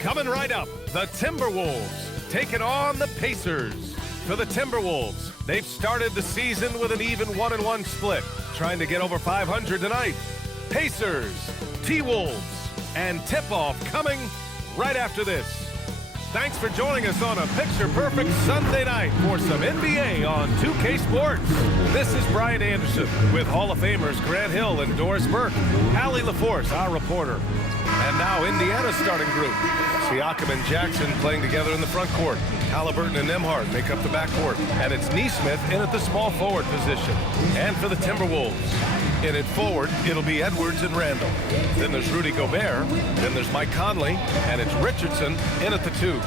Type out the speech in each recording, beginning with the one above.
Coming right up, the Timberwolves taking on the Pacers. For the Timberwolves, they've started the season with an even 1-1 split, trying to get over 500 tonight. Pacers, T-Wolves, and tip-off coming right after this. Thanks for joining us on a picture-perfect Sunday night for some NBA on 2K Sports. This is Brian Anderson with Hall of Famers Grant Hill and Doris Burke, Allie LaForce, our reporter. And now Indiana's starting group. Siakam and Jackson playing together in the front court. Haliburton and Nembhard make up the backcourt. And it's Nesmith in at the small forward position. And for the Timberwolves, in it forward, it'll be Edwards and Randall. Then there's Rudy Gobert. Then there's Mike Conley. And it's Richardson in at the 2.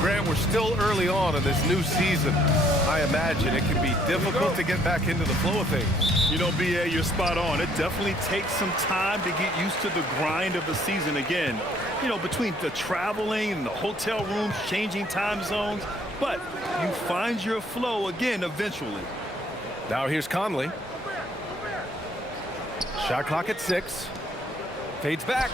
Grant, we're still early on in this new season. I imagine it can be difficult to get back into the flow of things. You know, B.A., you're spot on. It definitely takes some time to get used to the grind of the season again. You know, between the traveling and the hotel rooms, changing time zones. But you find your flow again eventually. Now here's Conley. Shot clock at 6. Fades back.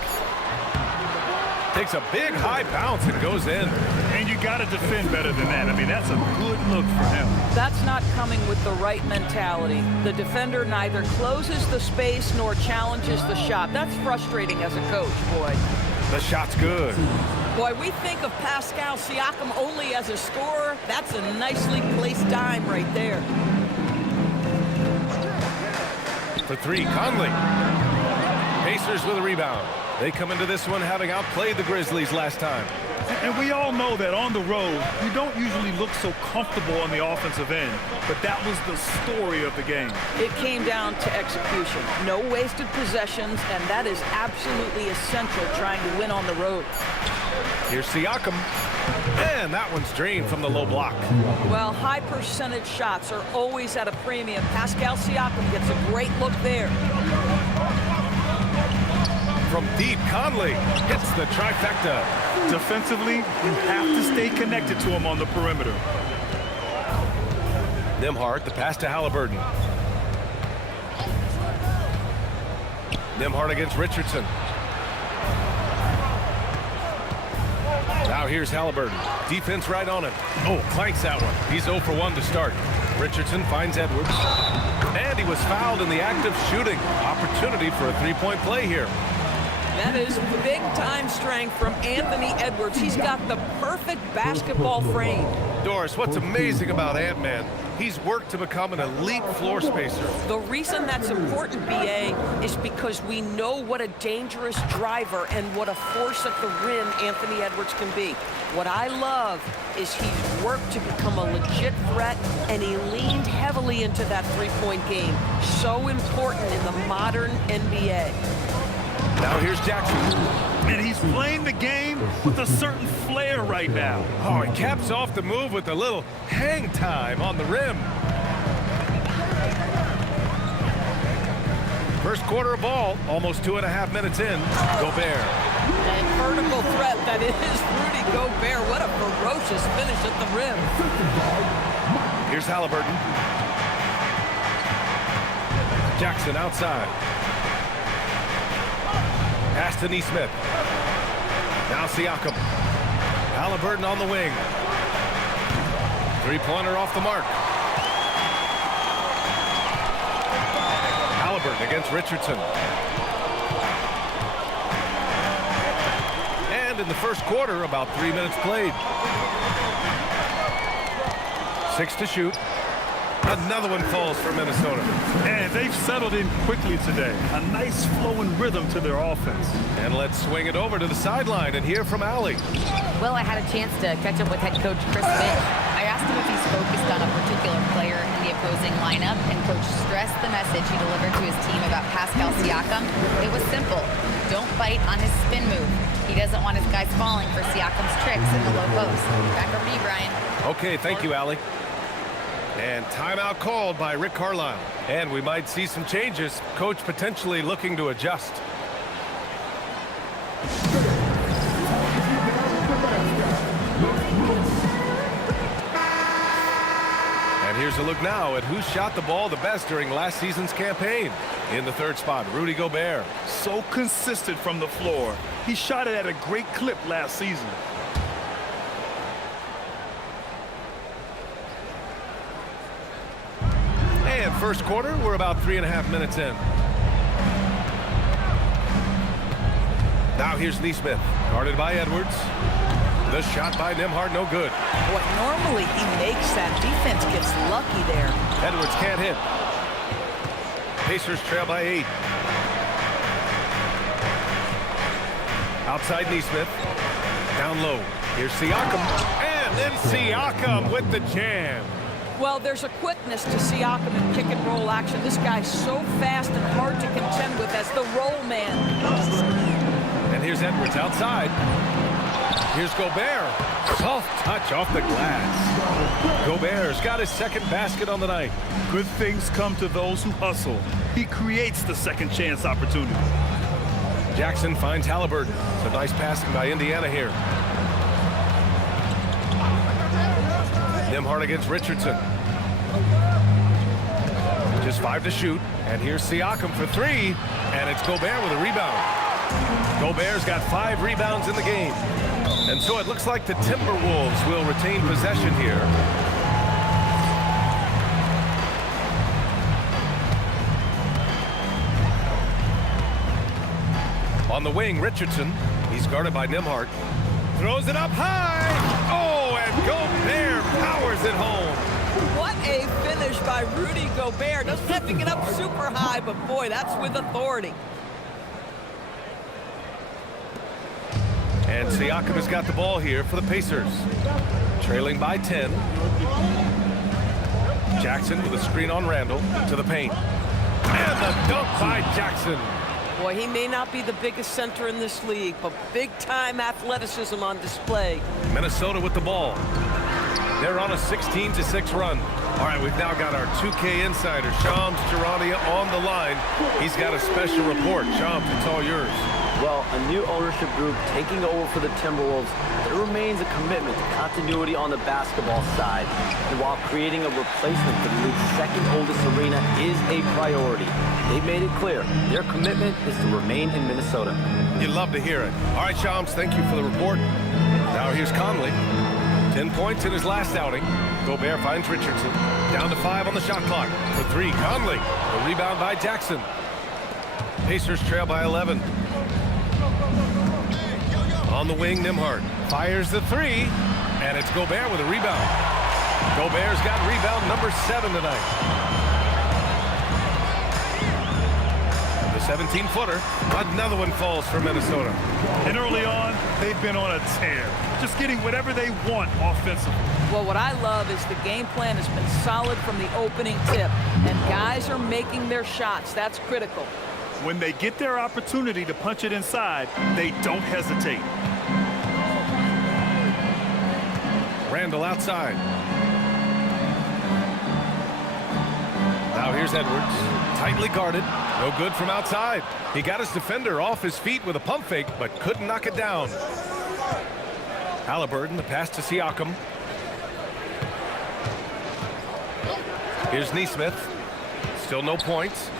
Takes a big high bounce and goes in. And you got to defend better than that. I mean, that's a good look for him. That's not coming with the right mentality. The defender neither closes the space nor challenges the shot. That's frustrating as a coach, boy. The shot's good. Boy, we think of Pascal Siakam only as a scorer. That's a nicely placed dime right there. For 3, Conley. Pacers with a rebound. They come into this one having outplayed the Grizzlies last time. And we all know that on the road, you don't usually look so comfortable on the offensive end. But that was the story of the game. It came down to execution. No wasted possessions, and that is absolutely essential trying to win on the road. Here's Siakam. And that one's drained from the low block. Well, high percentage shots are always at a premium. Pascal Siakam gets a great look there. From deep, Conley hits the trifecta. Defensively, you have to stay connected to him on the perimeter. Nembhard, the pass to Haliburton. Nembhard against Richardson. Now here's Haliburton. Defense right on him. Oh, clanks that one. He's 0 for 1 to start. Richardson finds Edwards. And he was fouled in the act of shooting. Opportunity for a three-point play here. That is big-time strength from Anthony Edwards. He's got the perfect basketball frame. Doris, what's amazing about Ant-Man, he's worked to become an elite floor spacer. The reason that's important, B.A., is because we know what a dangerous driver and what a force at the rim Anthony Edwards can be. What I love is he's worked to become a legit threat, and he leaned heavily into that three-point game. So important in the modern NBA. Now here's Jackson. And he's playing the game with a certain flair right now. Oh, he caps off the move with a little hang time on the rim. First quarter of ball, almost 2.5 minutes in. Gobert. And vertical threat that is Rudy Gobert. What a ferocious finish at the rim. Here's Haliburton. Jackson outside. Pass to Nesmith. Now Siakam. Haliburton on the wing. Three-pointer off the mark. Haliburton against Richardson. And in the first quarter, about 3 minutes played. 6 to shoot. Another one falls for Minnesota. And they've settled in quickly today. A nice flowing rhythm to their offense. And let's swing it over to the sideline and hear from Allie. Well, I had a chance to catch up with head coach Chris Finch. I asked him if he's focused on a particular player in the opposing lineup, and coach stressed the message he delivered to his team about Pascal Siakam. It was simple. Don't bite on his spin move. He doesn't want his guys falling for Siakam's tricks in the low post. Back over to you, Brian. Okay, thank you, Allie. And timeout called by Rick Carlisle. And we might see some changes. Coach potentially looking to adjust. And here's Here's a look now at who shot the ball the best during last season's campaign. In the third spot, Rudy Gobert. So consistent from the floor. He shot it at a great clip last season. And first quarter, we're about 3.5 minutes in. Now here's Neesmith, guarded by Edwards. The shot by Nembhard, no good. Boy, normally he makes that. Defense gets lucky there. Edwards can't hit. Pacers trail by 8. Outside Neesmith. Down low. Here's Siakam. And then Siakam with the jam. Well, there's a quickness to Siakam in pick and roll action. This guy's so fast and hard to contend with as the roll man. And here's Edwards outside. Here's Gobert. Soft touch off the glass. Gobert's got his second basket on the night. Good things come to those who hustle. He creates the second chance opportunity. Jackson finds Halliburton. It's a nice passing by Indiana here. Nembhard against Richardson. Just 5 to shoot. And here's Siakam for 3. And it's Gobert with a rebound. Gobert's got 5 rebounds in the game. And so it looks like the Timberwolves will retain possession here. On the wing, Richardson. He's guarded by Nembhard. Throws it up high. Oh, and Gobert powers it home. What a finish by Rudy Gobert. Doesn't have to get up super high, but boy, that's with authority. And Siakam has got the ball here for the Pacers. Trailing by 10. Jackson with a screen on Randall to the paint. And the dunk by Jackson. Boy, he may not be the biggest center in this league, but big-time athleticism on display. Minnesota with the ball. They're on a 16-6 run. All right, we've now got our 2K insider, Shams Charania, on the line. He's got a special report. Shams, it's all yours. Well, a new ownership group taking over for the Timberwolves. There remains a commitment to continuity on the basketball side. And while creating a replacement for the league's second oldest arena is a priority, they've made it clear their commitment is to remain in Minnesota. You'd love to hear it. All right, Shams, thank you for the report. Now here's Conley. 10 points in his last outing. Gobert finds Richardson. Down to 5 on the shot clock. For 3, Conley. The rebound by Jackson. Pacers trail by 11. On the wing, Nembhard fires the 3, and it's Gobert with a rebound. Gobert's got rebound number 7 tonight. The 17-footer, another one falls for Minnesota. And early on, they've been on a tear, just getting whatever they want offensively. Well, what I love is the game plan has been solid from the opening tip, and guys are making their shots. That's critical. When they get their opportunity to punch it inside, they don't hesitate. Randall outside. Now here's Edwards. Tightly guarded. No good from outside. He got his defender off his feet with a pump fake, but couldn't knock it down. Halliburton, the pass to Siakam. Here's Neesmith. Still no points.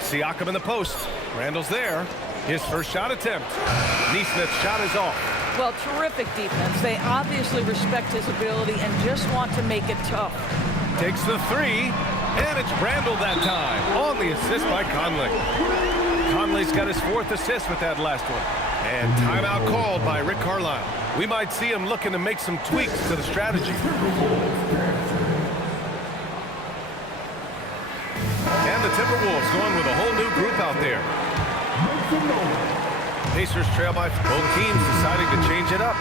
Siakam in the post. Randall's there. His first shot attempt. Neesmith's shot is off. Well, terrific defense. They obviously respect his ability and just want to make it tough. Takes the 3, and it's Randall that time on the assist by Conley. Conley's got his 4th assist with that last one. And timeout called by Rick Carlisle. We might see him looking to make some tweaks to the strategy. And the Timberwolves going with a whole new group out there. Pacers trail by both teams deciding to change it up.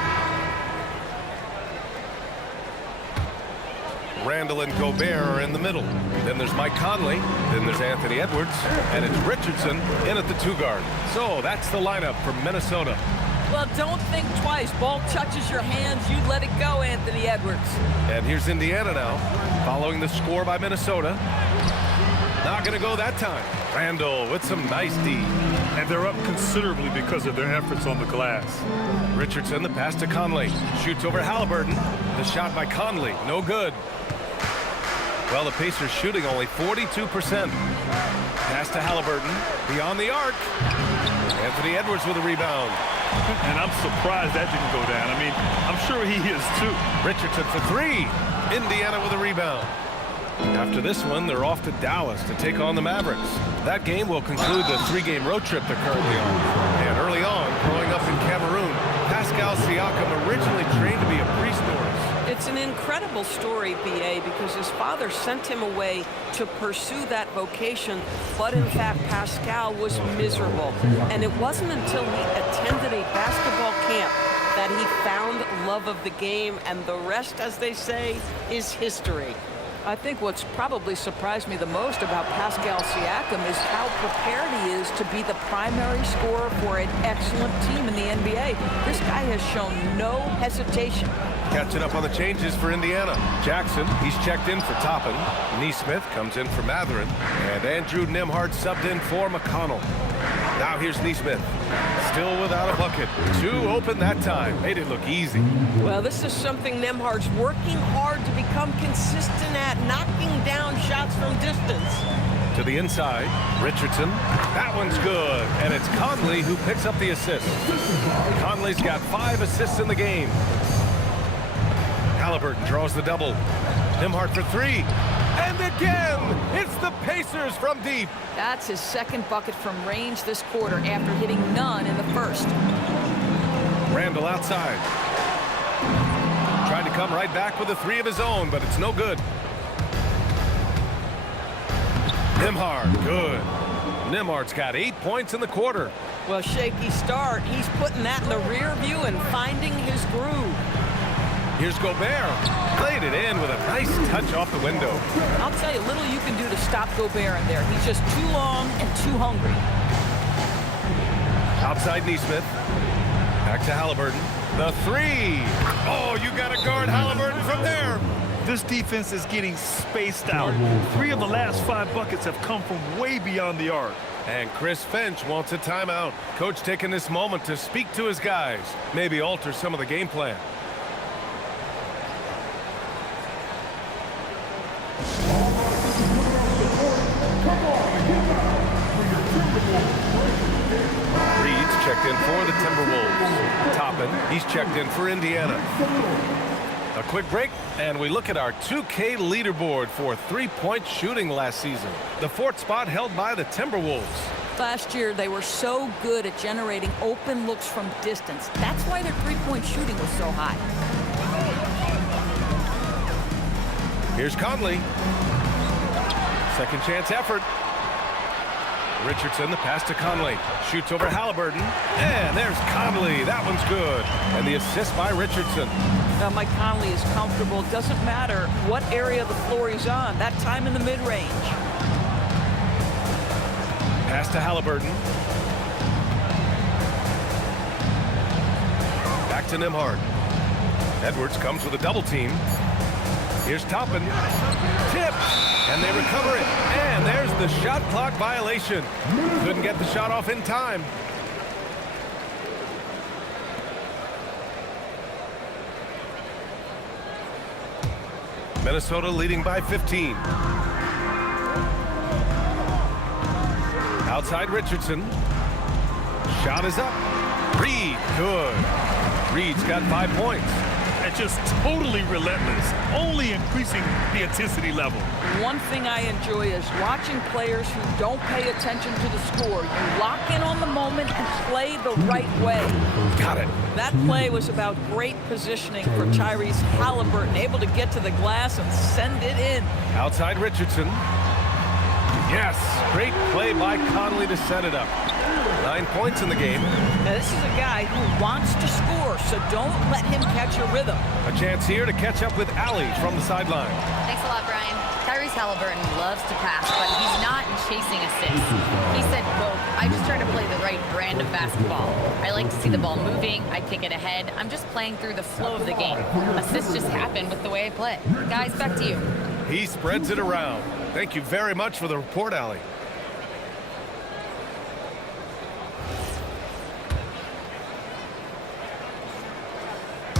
Randall and Gobert are in the middle. Then there's Mike Conley. Then there's Anthony Edwards. And it's Richardson in at the 2 guard. So that's the lineup for Minnesota. Well, don't think twice. Ball touches your hands, you let it go, Anthony Edwards. And here's Indiana now, following the score by Minnesota. Not going to go that time. Randall with some nice D. And they're up considerably because of their efforts on the glass. Richardson, the pass to Conley. Shoots over Halliburton. The shot by Conley, no good. Well, the Pacers shooting only 42%. Pass to Halliburton, beyond the arc. Anthony Edwards with a rebound. And I'm surprised that didn't go down. I mean, I'm sure he is too. Richardson for three. Indiana with a rebound. After this one, they're off to Dallas to take on the Mavericks. That game will conclude the three-game road trip they're currently on. And early on, growing up in Cameroon, Pascal Siakam originally trained to be a priest nurse. It's an incredible story, B.A., because his father sent him away to pursue that vocation, but in fact, Pascal was miserable. And it wasn't until he attended a basketball camp that he found love of the game, and the rest, as they say, is history. I think what's probably surprised me the most about Pascal Siakam is how prepared he is to be the primary scorer for an excellent team in the NBA. This guy has shown no hesitation. Catching up on the changes for Indiana. Jackson, he's checked in for Toppin. Neesmith comes in for Mathurin. And Andrew Nembhard subbed in for McConnell. Now here's Neesmith. Still without a bucket. Two open that time. Made it look easy. Well, this is something Nembhard's working hard to become consistent at, knocking down shots from distance. To the inside, Richardson. That one's good. And it's Conley who picks up the assist. Conley's got 5 assists in the game. Halliburton draws the double. Nembhard for 3. And again, it's the Pacers from deep. That's his second bucket from range this quarter after hitting none in the first. Randall outside. Tried to come right back with a 3 of his own, but it's no good. Nembhard, good. Nembhard's got 8 points in the quarter. Well, shaky start. He's putting that in the rear view and finding his groove. Here's Gobert. Played it in with a nice touch off the window. I'll tell you, little you can do to stop Gobert in there. He's just too long and too hungry. Outside Neesmith. Back to Halliburton. The 3. Oh, you got to guard Halliburton from there. This defense is getting spaced out. 3 of the last 5 buckets have come from way beyond the arc. And Chris Finch wants a timeout. Coach taking this moment to speak to his guys. Maybe alter some of the game plan. Reed's checked in for the Timberwolves. Toppin, he's checked in for Indiana. A quick break, and we look at our 2K leaderboard for three-point shooting last season. The 4th spot held by the Timberwolves. Last year, they were so good at generating open looks from distance. That's why their three-point shooting was so high. Here's Conley. Second chance effort. Richardson, the pass to Conley. Shoots over Halliburton. And there's Conley. That one's good. And the assist by Richardson. Now, Mike Conley is comfortable. It doesn't matter what area of the floor he's on. That time in the mid-range. Pass to Halliburton. Back to Nembhard. Edwards comes with a double team. Here's Toppin. Tip. And they recover it. And there's the shot clock violation. Couldn't get the shot off in time. Minnesota leading by 15. Outside Richardson. Shot is up. Reed, good. Reed's got 5 points. And just totally relentless, only increasing the intensity level. One thing I enjoy is watching players who don't pay attention to the score. You lock in on the moment and play the right way. Got it. That play was about great positioning for Tyrese Halliburton, able to get to the glass and send it in. Outside Richardson. Yes, great play by Conley to set it up. 9 points in the game. Now, this is a guy who wants to score, so don't let him catch a rhythm. A chance here to catch up with Allie from the sideline. Thanks a lot, Brian. Tyrese Halliburton loves to pass, but he's not chasing assists. He said, quote, I just try to play the right brand of basketball. I like to see the ball moving. I kick it ahead. I'm just playing through the flow of the game. Assists just happen with the way I play. Guys, back to you. He spreads it around. Thank you very much for the report, Allie.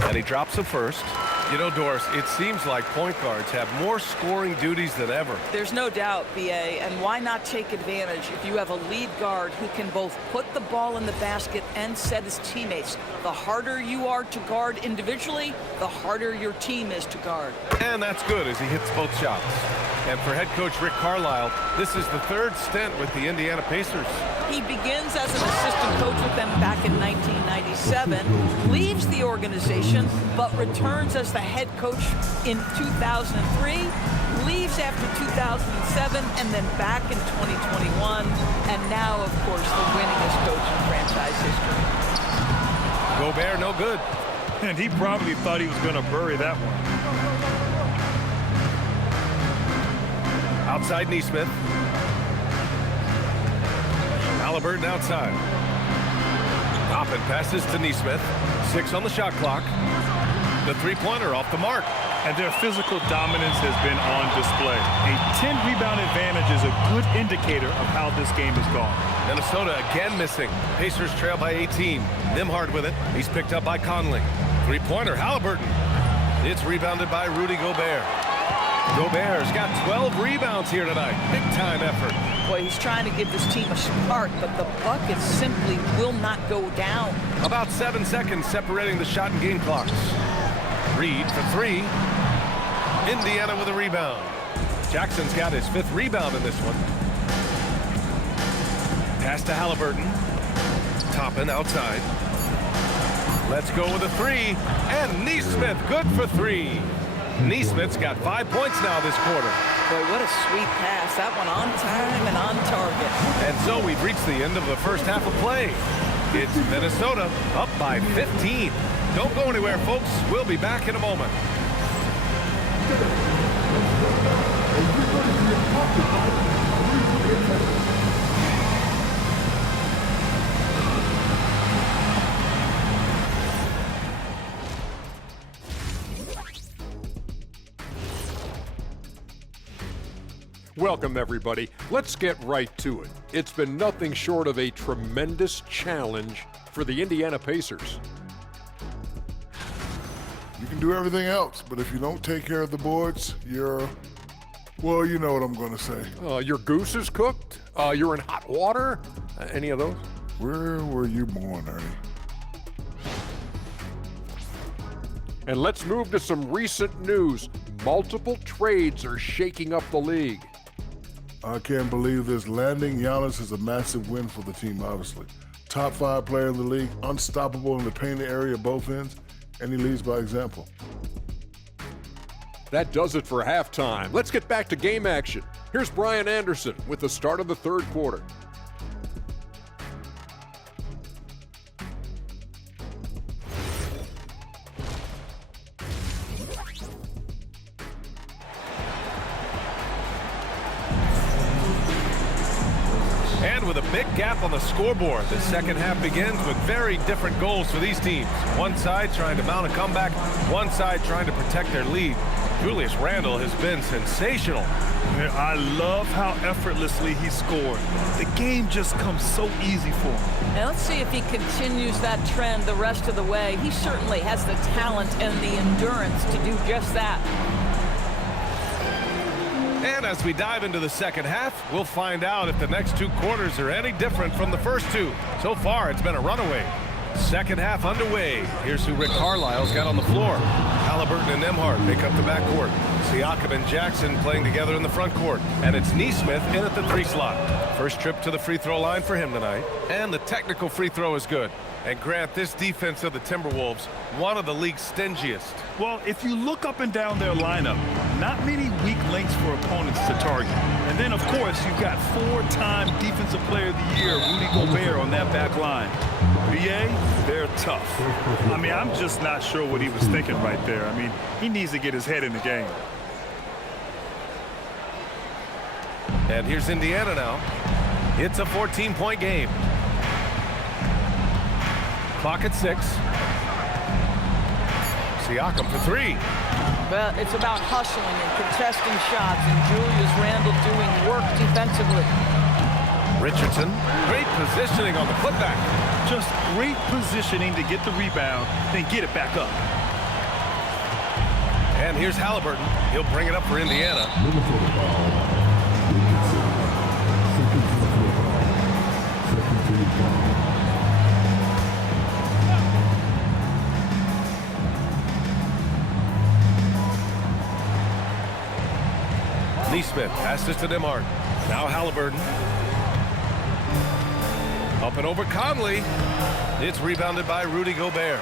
And he drops it first. You know, Doris, it seems like point guards have more scoring duties than ever. There's no doubt, B.A., and why not take advantage if you have a lead guard who can both put the ball in the basket and set his teammates. The harder you are to guard individually, the harder your team is to guard. And that's good as he hits both shots. And for head coach Rick Carlisle, this is the third stint with the Indiana Pacers. He begins as an assistant coach with them back in 1997, leaves the organization, but returns as the head coach in 2003, leaves after 2007, and then back in 2021, and now, of course, the winningest coach in franchise history. Gobert, no good. And he probably thought he was going to bury that one. Outside Nesmith. Haliburton outside. Toppin passes to Nesmith. 6 on the shot clock. The three-pointer off the mark. And their physical dominance has been on display. A 10-rebound advantage is a good indicator of how this game has gone. Minnesota again missing. Pacers trail by 18. Nembhard with it. He's picked up by Conley. Three-pointer, Haliburton. It's rebounded by Rudy Gobert. Gobert's got 12 rebounds here tonight. Big-time effort. Boy, he's trying to give this team a spark, but the buckets simply will not go down. About 7 seconds separating the shot and game clocks. Reed for 3. Indiana with a rebound. Jackson's got his 5th rebound in this one. Pass to Haliburton. Toppin outside. Let's go with a 3. And Nesmith good for 3. Nesmith's got 5 points now this quarter. Boy, what a sweet pass. That one on time and on target. And so we've reached the end of the first half of play. It's Minnesota up by 15. Don't go anywhere, folks. We'll be back in a moment. Welcome, everybody. Let's get right to it. It's been nothing short of a tremendous challenge for the Indiana Pacers. You can do everything else, but if you don't take care of the boards, well, you know what I'm going to say. Your goose is cooked? You're in hot water? Any of those? Where were you born, Ernie? And let's move to some recent news. Multiple trades are shaking up the league. I can't believe this. Landing Giannis is a massive win for the team, obviously. Top 5 player in the league, unstoppable in the painted area both ends, and he leads by example. That does it for halftime. Let's get back to game action. Here's Brian Anderson with the start of the third quarter. And with a big gap on the scoreboard, the second half begins with very different goals for these teams. One side trying to mount a comeback, one side trying to protect their lead. Julius Randle has been sensational. I love how effortlessly he scored. The game just comes so easy for him. Now let's see if he continues that trend the rest of the way. He certainly has the talent and the endurance to do just that. And as we dive into the second half, we'll find out if the next 2 quarters are any different from the first 2. So far, it's been a runaway. Second half underway. Here's who Rick Carlisle's got on the floor. Haliburton and Nembhard make up the backcourt. Siakam and Jackson playing together in the front court. And it's Nesmith in at the 3 slot. First trip to the free throw line for him tonight. And the technical free throw is good. And Grant, this defense of the Timberwolves, one of the league's stingiest. Well, if you look up and down their lineup, not many weak links for opponents to target. And then, of course, you've got 4-time Defensive Player of the Year, Rudy Gobert, on that back line. BA, they're tough. I mean, I'm just not sure what he was thinking right there. I mean, he needs to get his head in the game. And here's Indiana now. It's a 14-point game. Clock at 6. Siakam for 3. Well, it's about hustling and contesting shots, and Julius Randle doing work defensively. Richardson, great positioning on the putback. Just great positioning to get the rebound, then get it back up. And here's Halliburton. He'll bring it up for Indiana. Neesmith passes to Nembhard. Now Halliburton. Up and over Conley. It's rebounded by Rudy Gobert.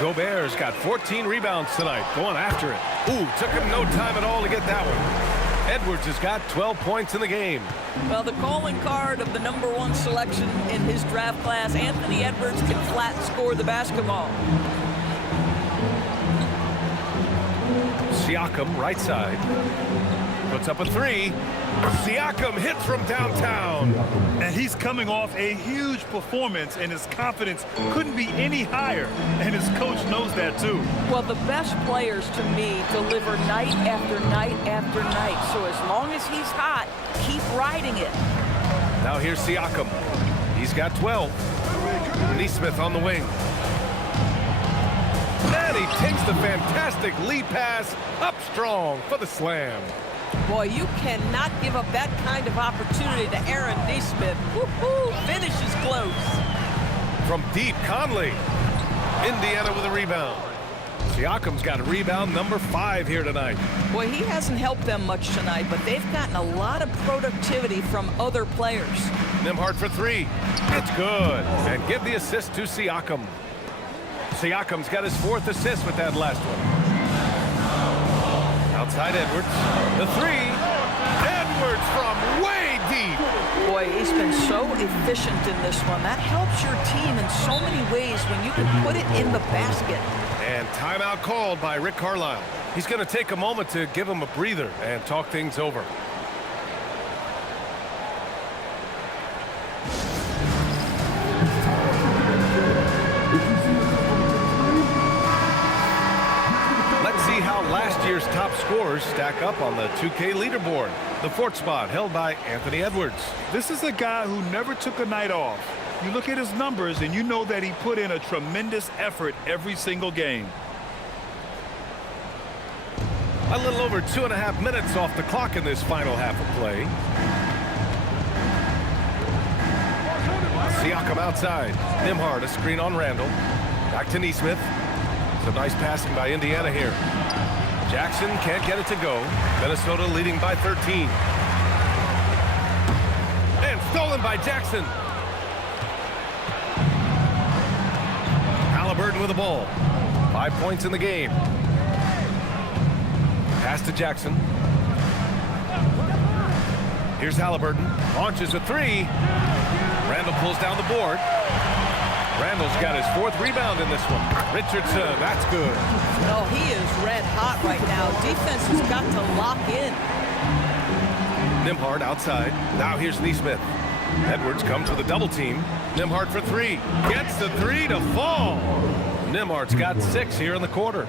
Gobert's got 14 rebounds tonight, going after it. Ooh, took him no time at all to get that one. Edwards has got 12 points in the game. Well, the calling card of the #1 selection in his draft class, Anthony Edwards, can flat score the basketball. Siakam, right side. Puts up a three. Siakam hits from downtown. And he's coming off a huge performance, and his confidence couldn't be any higher. And his coach knows that, too. Well, the best players, to me, deliver night after night after night. So as long as he's hot, keep riding it. Now here's Siakam. He's got 12. Neesmith on the wing. And he takes the fantastic lead pass up strong for the slam. Boy, you cannot give up that kind of opportunity to Aaron Neesmith. Woo-hoo, finish is close. From deep, Conley. Indiana with a rebound. Siakam's got a rebound number 5 here tonight. Boy, he hasn't helped them much tonight, but they've gotten a lot of productivity from other players. Nembhard for 3. It's good. And give the assist to Siakam. Siakam's got his 4th assist with that last one. Outside Edwards. The 3. Edwards from way deep. Boy, he's been so efficient in this one. That helps your team in so many ways when you can put it in the basket. And timeout called by Rick Carlisle. He's going to take a moment to give him a breather and talk things over. Let's see how last year's top scorers stack up on the 2K leaderboard. The 4th spot held by Anthony Edwards. This is a guy who never took a night off. You look at his numbers, and you know that he put in a tremendous effort every single game. A little over 2.5 minutes off the clock in this final half of play. Siakam outside. Nembhard, a screen on Randle. Back to Neesmith. Some nice passing by Indiana here. Jackson can't get it to go. Minnesota leading by 13. And stolen by Jackson. Halliburton with the ball. 5 points in the game. Pass to Jackson. Here's Halliburton. Launches a 3. Randle pulls down the board. Randle's got his 4th rebound in this one. Richardson, that's good. Oh, he is red hot right now. Defense has got to lock in. Nembhard outside. Now here's Neesmith. Edwards comes with a double team. Nembhard for 3. Gets the 3 to fall. Nembhard's got 6 here in the quarter.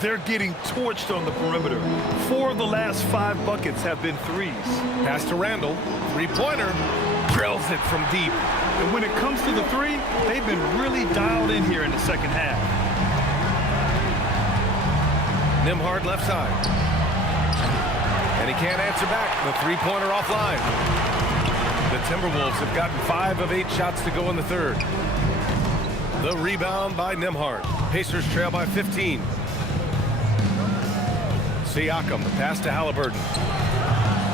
They're getting torched on the perimeter. 4 of the last 5 buckets have been threes. Pass to Randle. 3-pointer. Drills it from deep. And when it comes to the 3, they've been really dialed in here in the second half. Nembhard left side. And he can't answer back. The 3-pointer offline. The Timberwolves have gotten 5 of 8 shots to go in the 3rd. The rebound by Nembhard. Pacers trail by 15. Siakam, the pass to Halliburton.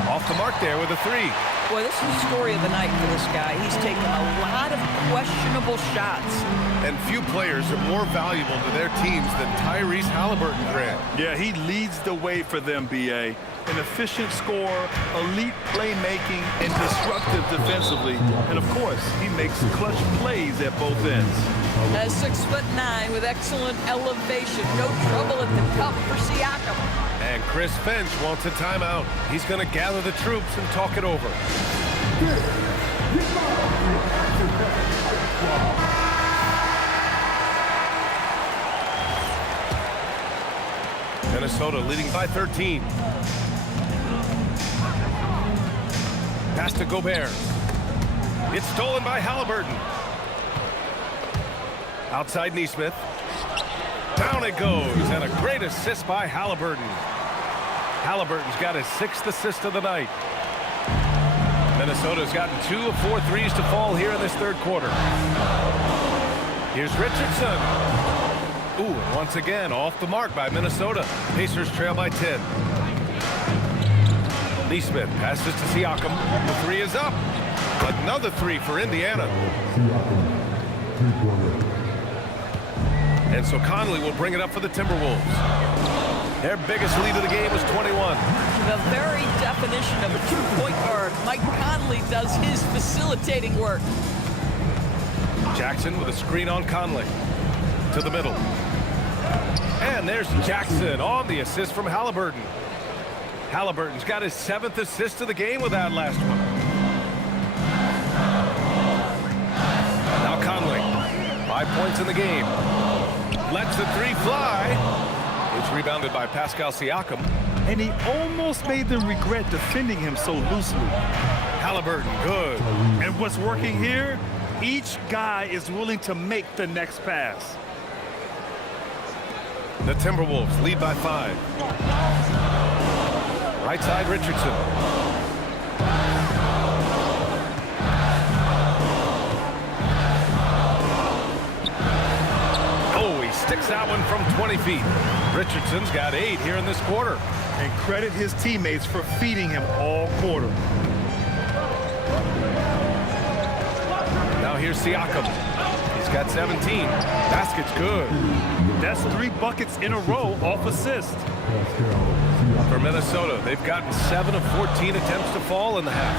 Off the mark there with a 3. Boy, this is the story of the night for this guy. He's taken a lot of questionable shots. And few players are more valuable to their teams than Tyrese Halliburton, Grant. Yeah, he leads the way for them, B.A. An efficient scorer, elite playmaking, and disruptive defensively. And, of course, he makes clutch plays at both ends. 6'9" with excellent elevation. No trouble at the cup for Siakam. And Chris Finch wants a timeout. He's going to gather the troops and talk it over. Minnesota leading by 13. Pass to Gobert. It's stolen by Halliburton. Outside Nesmith. Down it goes, and a great assist by Halliburton. Halliburton's got his 6th assist of the night. Minnesota's gotten 2 of 4 threes to fall here in this third quarter. Here's Richardson. Ooh, and once again, off the mark by Minnesota. Pacers trail by 10. Nesmith passes to Siakam. The 3 is up. Another 3 for Indiana. And so Conley will bring it up for the Timberwolves. Their biggest lead of the game is 21. The very definition of a two-point guard. Mike Conley does his facilitating work. Jackson with a screen on Conley. To the middle. And there's Jackson on the assist from Halliburton. Halliburton's got his 7th assist of the game with that last one. Now Conley. 5 points in the game. Lets the 3 fly. It's rebounded by Pascal Siakam. And he almost made them regret defending him so loosely. Halliburton, good. And what's working here, each guy is willing to make the next pass. The Timberwolves lead by 5. Right side, Richardson. Oh, he sticks that one from 20 feet. Richardson's got 8 here in this quarter. And credit his teammates for feeding him all quarter. Now here's Siakam. He's got 17. Basket's good. That's 3 buckets in a row off assist. For Minnesota, they've gotten 7 of 14 attempts to fall in the half.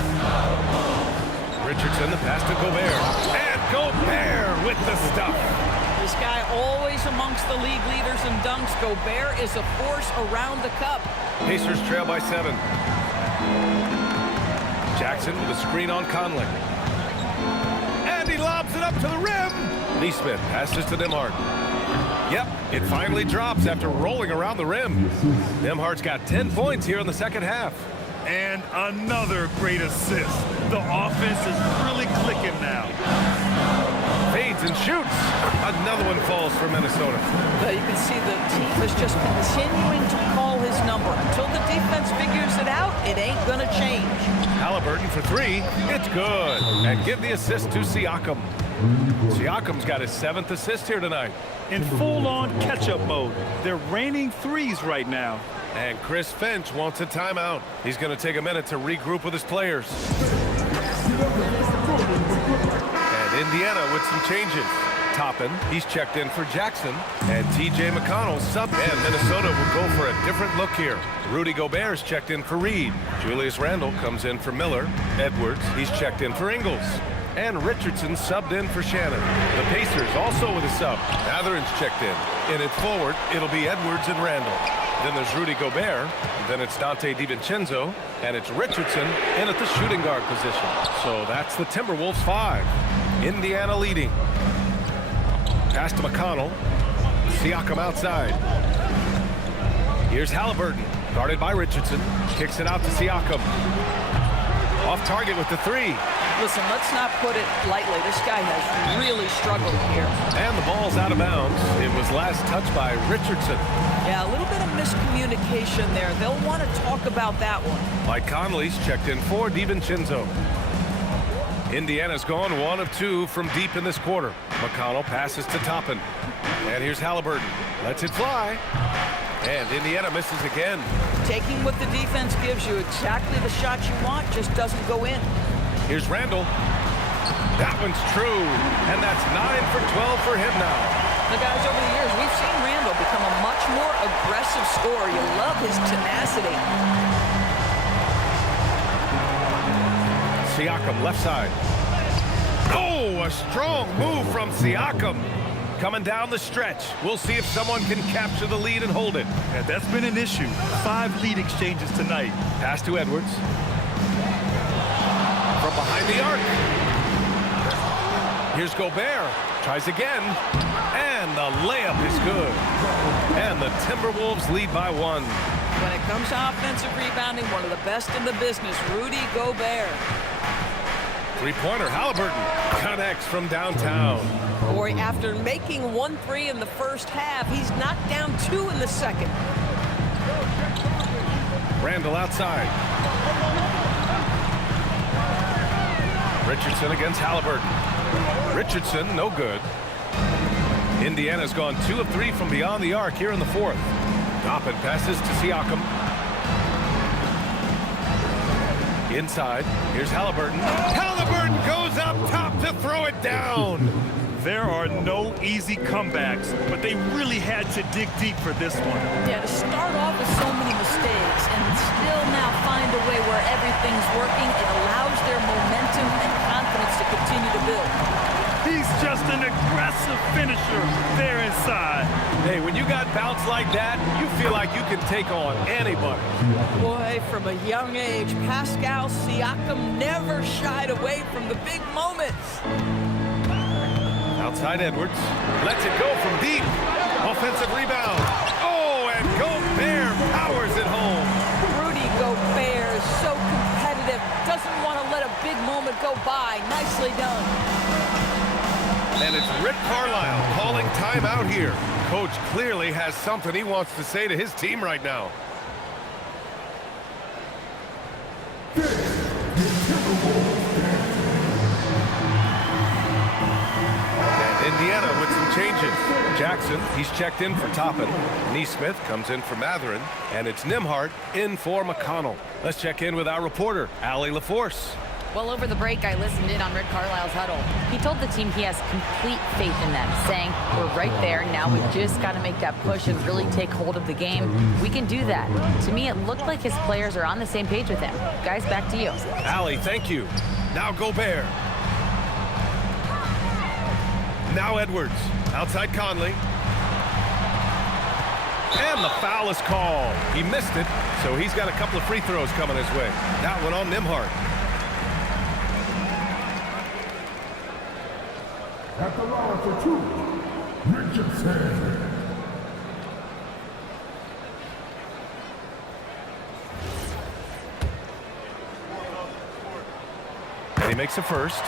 Richardson, the pass to Gobert. And Gobert with the stuff. This guy always amongst the league leaders in dunks. Gobert is a force around the cup. Pacers trail by 7. Jackson with a screen on Conley. And he lobs it up to the rim. Nesmith passes to Nembhard. Yep, it finally drops after rolling around the rim. Nembhard's got 10 points here in the second half. And another great assist. The offense is really clicking now. Fades and shoots. Another one falls for Minnesota. Well, you can see the team is just continuing to call his number. Until the defense figures it out, it ain't going to change. Halliburton for 3. It's good. And give the assist to Siakam. Siakam's got his 7th assist here tonight. In full-on catch-up mode. They're raining threes right now. And Chris Finch wants a timeout. He's going to take a minute to regroup with his players. And Indiana with some changes. Toppin, he's checked in for Jackson. And T.J. McConnell sub. And Minnesota will go for a different look here. Rudy Gobert's checked in for Reed. Julius Randle comes in for Miller. Edwards, he's checked in for Ingles. And Richardson subbed in for Shannon. The Pacers also with a sub. Mathurin's checked in. And at forward, it'll be Edwards and Randle. Then there's Rudy Gobert. Then it's Dante DiVincenzo. And it's Richardson in at the shooting guard position. So that's the Timberwolves 5. Indiana leading. Pass to McConnell. Siakam outside. Here's Halliburton. Guarded by Richardson. Kicks it out to Siakam. Off target with the 3. Listen, let's not put it lightly. This guy has really struggled here. And the ball's out of bounds. It was last touched by Richardson. Yeah, a little bit of miscommunication there. They'll want to talk about that one. Mike Conley's checked in for DiVincenzo. Indiana's gone 1 of 2 from deep in this quarter. McConnell passes to Toppin. And here's Halliburton. Lets it fly. And Indiana misses again. Taking what the defense gives you, exactly the shot you want, just doesn't go in. Here's Randle. That one's true. And that's 9 for 12 for him now. The guys, over the years, we've seen Randle become a much more aggressive scorer. You love his tenacity. Siakam left side. Oh, a strong move from Siakam. Coming down the stretch. We'll see if someone can capture the lead and hold it. And that's been an issue. 5 lead exchanges tonight. Pass to Edwards. From behind the arc. Here's Gobert. Tries again, and the layup is good. And the Timberwolves lead by 1. When it comes to offensive rebounding, one of the best in the business, Rudy Gobert. Three-pointer, Halliburton connects from downtown. Boy, after making 1 3 in the first half, he's knocked down 2 in the second. Randall outside. Richardson against Halliburton. Richardson, no good. Indiana's gone 2 of 3 from beyond the arc here in the 4th. Toppin passes to Siakam. Inside, here's Halliburton. Halliburton goes up top to throw it down. There are no easy comebacks, but they really had to dig deep for this one. Yeah, to start off with so many mistakes and still now find a way where everything's working, it allows their momentum and confidence to continue to build. He's just an aggressive finisher there inside. Hey, when you got bounce like that, you feel like you can take on anybody. Boy, from a young age, Pascal Siakam never shied away from the big moments. Outside Edwards, lets it go from deep. Offensive rebound. Oh, and Gobert powers it home. Rudy Gobert is so competitive, doesn't want to let a big moment go by. Nicely done. And it's Rick Carlisle calling timeout here. Coach clearly has something he wants to say to his team right now. Indiana with some changes. Jackson, he's checked in for Toppin. Neesmith comes in for Mathurin. And it's Nembhard in for McConnell. Let's check in with our reporter, Allie LaForce. Well, over the break, I listened in on Rick Carlisle's huddle. He told the team he has complete faith in them, saying, we're right there. Now we've just got to make that push and really take hold of the game. We can do that. To me, it looked like his players are on the same page with him. Guys, back to you. Allie, thank you. Now Gobert. Now Edwards, outside Conley. And the foul is called. He missed it, so he's got a couple of free throws coming his way. That one on Nembhard. At the line for 2, Richardson. And he makes a first.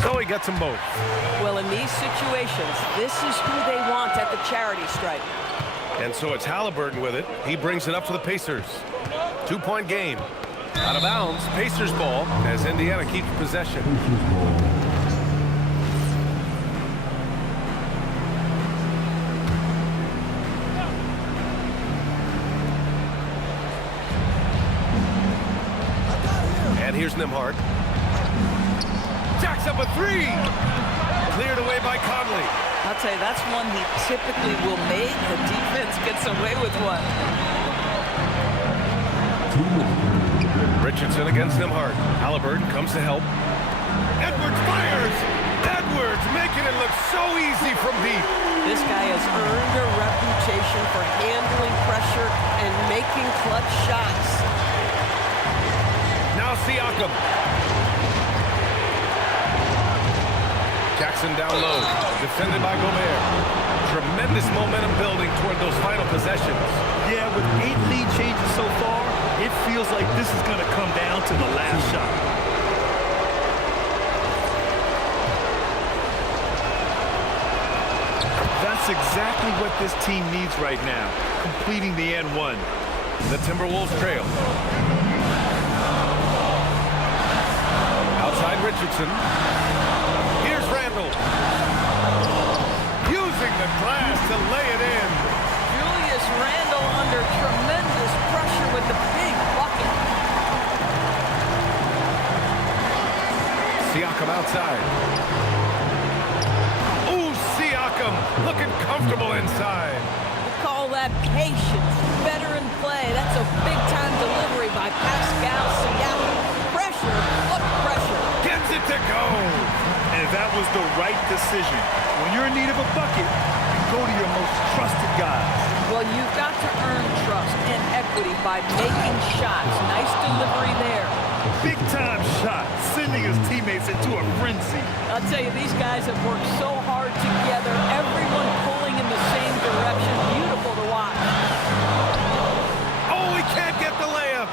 So he gets them both. Well, in these situations, this is who they want at the charity stripe. And so it's Halliburton with it. He brings it up for the Pacers. 2-point game. Out of bounds, Pacers ball as Indiana keeps possession. And here's Nembhard. Jacks up a 3. Cleared away by Conley. I'll tell you, that's one he typically will make. The defense gets away with one. Richardson against Nembhard. Halliburton comes to help. Edwards fires! Edwards making it look so easy from deep. This guy has earned a reputation for handling pressure and making clutch shots. Now Siakam. Jackson down low, defended by Gobert. Tremendous momentum building toward those final possessions. Yeah, with 8 lead changes so far, it feels like this is going to come down to the last shot. That's exactly what this team needs right now, completing the N1. The Timberwolves trail. Outside Richardson. Here's Randall. Using the glass to lay it in. Julius Randle under tremendous pressure with the big bucket. Siakam outside. Ooh, Siakam looking comfortable inside. We call that patience, veteran play. That's a big-time delivery by Pascal Siakam. Pressure, what pressure? Gets it to go. And And that was the right decision. When you're in need of a bucket, you go to your most trusted guys. Well, you've got to earn trust and equity by making shots. Nice delivery there. Big-time shot, sending his teammates into a frenzy. I'll tell you, these guys have worked so hard together, everyone pulling in the same direction. Beautiful to watch. Oh, he can't get the layup.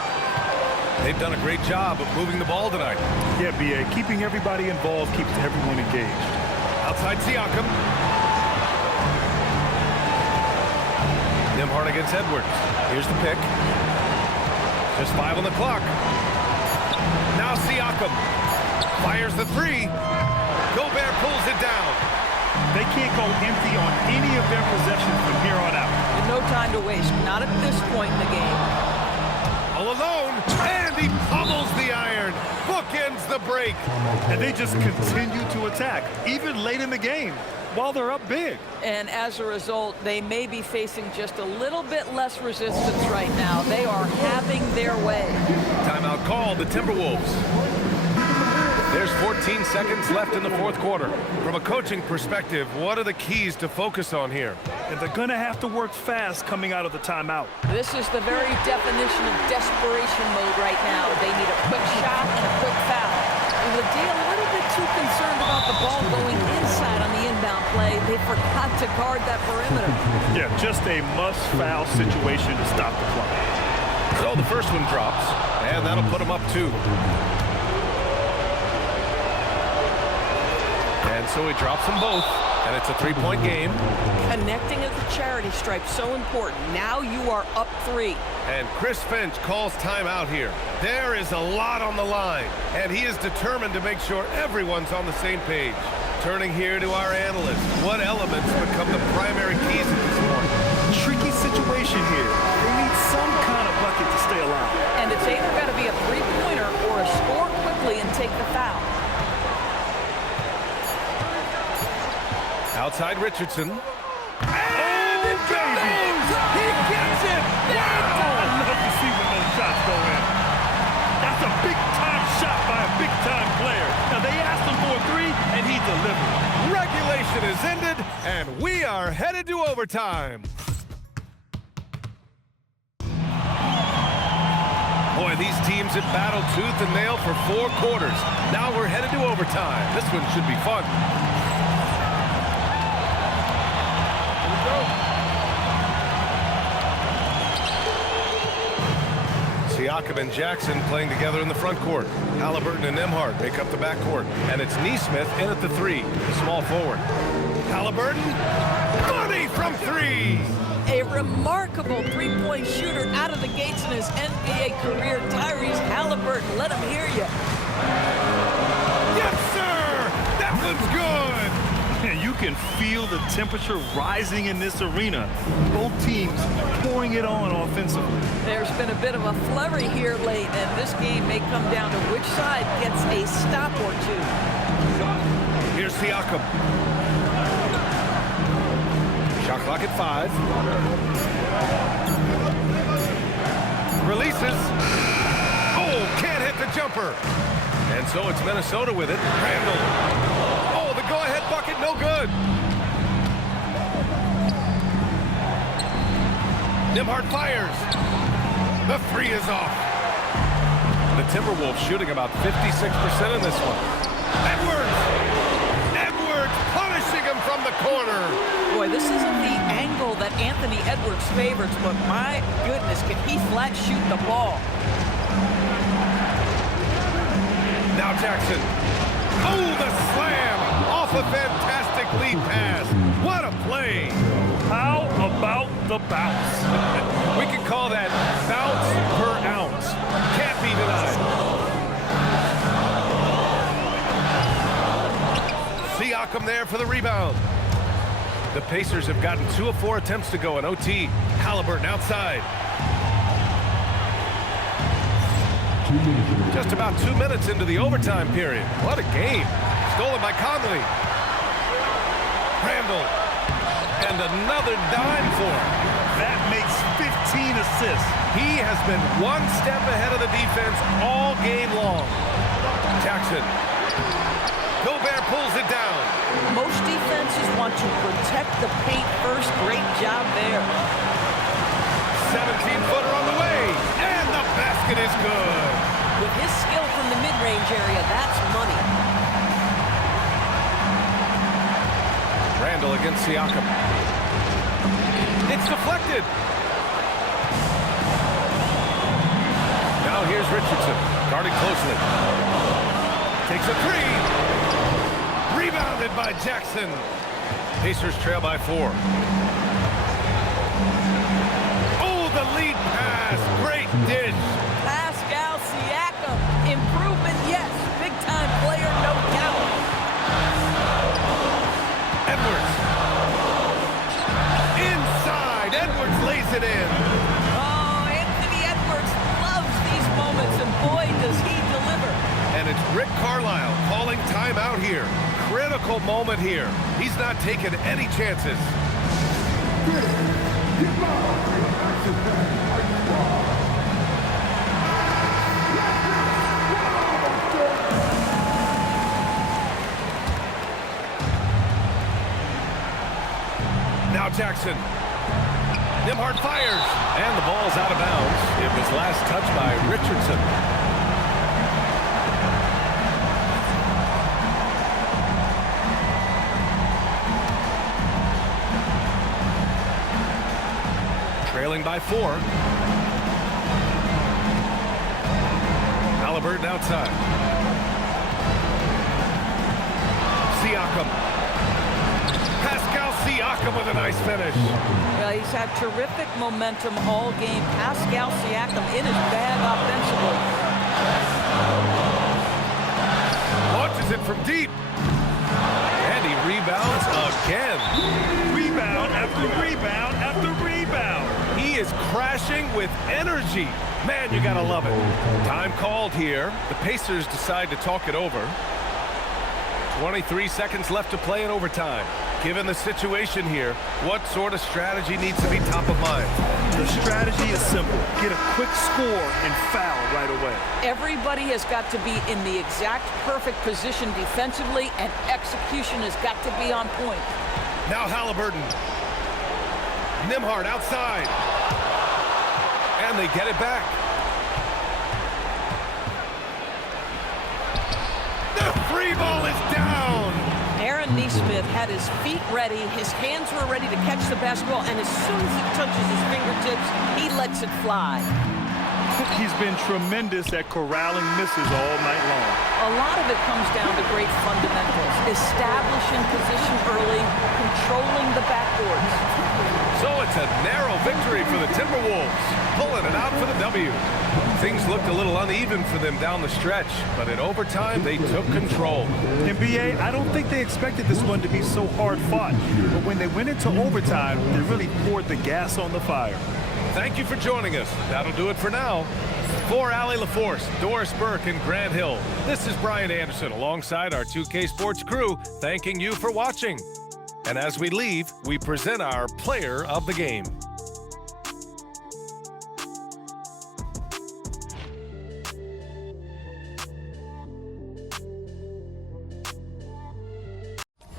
They've done a great job of moving the ball tonight. Yeah, B.A., keeping everybody involved keeps everyone engaged. Outside Siakam. Nembhard against Edwards. Here's the pick. Just 5 on the clock. Now Siakam fires the three. Gobert pulls it down. They can't go empty on any of their possessions from here on out. And no time to waste. Not at this point in the game. All alone, and he pummels the iron. Bookends the break. And they just continue to attack, even late in the game, while they're up big. And as a result, they may be facing just a little bit less resistance right now. They are having their way. Timeout called, the Timberwolves. There's 14 seconds left in the fourth quarter. From a coaching perspective, what are the keys to focus on here? And they're going to have to work fast coming out of the timeout. This is the very definition of desperation mode right now. They need a quick shot and a quick foul. And Ladie a little bit too concerned about the ball going inside on the inbound play. They forgot to guard that perimeter. Yeah, just a must-foul situation to stop the clock. So the first one drops, and that'll put them up 2. And so he drops them both, and it's a 3-point game. Connecting at the charity stripe, so important. Now you are up 3. And Chris Finch calls timeout here. There is a lot on the line, and he is determined to make sure everyone's on the same page. Turning here to our analyst, what elements become the primary keys at this point? Tricky situation here. They need some kind of bucket to stay alive. And it's either got to be a three-pointer or a score quickly and take the foul. Outside Richardson. And it goes! He gets it! Wow! I love to see when those shots go in. That's a big-time shot by a big-time player. Now, they asked him for a 3, and he delivered. Regulation is ended, and we are headed to overtime. Boy, these teams have battled tooth and nail for 4 quarters. Now we're headed to overtime. This one should be fun. Siakam and Jackson playing together in the front court. Halliburton and Nembhard make up the back court. And it's Nesmith in at the 3, small forward. Halliburton, money from 3. A remarkable three-point shooter out of the gates in his NBA career. Tyrese Halliburton, let him hear you. Yes, sir! That one's good! And you can feel the temperature rising in this arena. Both teams pouring it on offensively. There's been a bit of a flurry here late, and this game may come down to which side gets a stop or 2. Here's Siakam. Shot clock at 5. Releases. Oh, can't hit the jumper. And so it's Minnesota with it. Randall. Oh, the go-ahead bucket, no good. Nembhard fires. The 3 is off. The Timberwolves shooting about 56% in this one. Edwards punishing him from the corner. Boy, this isn't the angle that Anthony Edwards favors, but my goodness, can he flat shoot the ball? Now Jackson. Oh, the slam off a fantastic lead pass. What a play. How about the bounce? We can call that bounce per ounce. Can't be denied. Siakam there for the rebound. The Pacers have gotten 2 of 4 attempts to go in OT. Halliburton outside. Just about 2 minutes into the overtime period. What a game. Stolen by Conley. Randall. And another dime for him. That makes 15 assists. He has been 1 step ahead of the defense all game long. Jackson. Gobert pulls it down. Most defenses want to protect the paint first. Great job there. 17-footer on the way, and the basket is good. With his skill from the mid-range area, that's money. Randall against Siakam. It's deflected. Now here's Richardson, guarding closely. Takes a three. Rebounded by Jackson. Pacers trail by 4. Oh, the lead pass. Great dish. Pascal Siakam. Improvement, yes. Big-time player, no doubt. Edwards. Inside. Edwards lays it in. Oh, Anthony Edwards loves these moments, and boy, does he deliver. And it's Rick Carlisle calling timeout here. Critical moment here. He's not taking any chances. Now Jackson. Nembhard fires. And the ball's out of bounds. It was last touched by Richardson. Trailing by 4. Halliburton outside. Siakam. Pascal Siakam with a nice finish. Well, he's had terrific momentum all game. Pascal Siakam in his bag offensively. Launches it from deep. And he rebounds again. Rebound after rebound after rebound. He is crashing with energy. Man, you gotta love it. Time called here. The Pacers decide to talk it over. 23 seconds left to play in overtime. Given the situation here, what sort of strategy needs to be top of mind? The strategy is simple. Get a quick score and foul right away. Everybody has got to be in the exact perfect position defensively, and execution has got to be on point. Now Halliburton. Nembhard outside. And they get it back. The free ball is down. Aaron Nesmith had his feet ready, his hands were ready to catch the basketball, and as soon as it touches his fingertips, he lets it fly. He's been tremendous at corralling misses all night long. A lot of it comes down to great fundamentals. Establishing position early, controlling the backboards. So it's a narrow victory for the Timberwolves, pulling it out for the W. Things looked a little uneven for them down the stretch, but in overtime, they took control. NBA, I don't think they expected this one to be so hard-fought, but when they went into overtime, they really poured the gas on the fire. Thank you for joining us. That'll do it for now. For Allie LaForce, Doris Burke, and Grant Hill, this is Brian Anderson alongside our 2K Sports crew, thanking you for watching. And as we leave, we present our player of the game.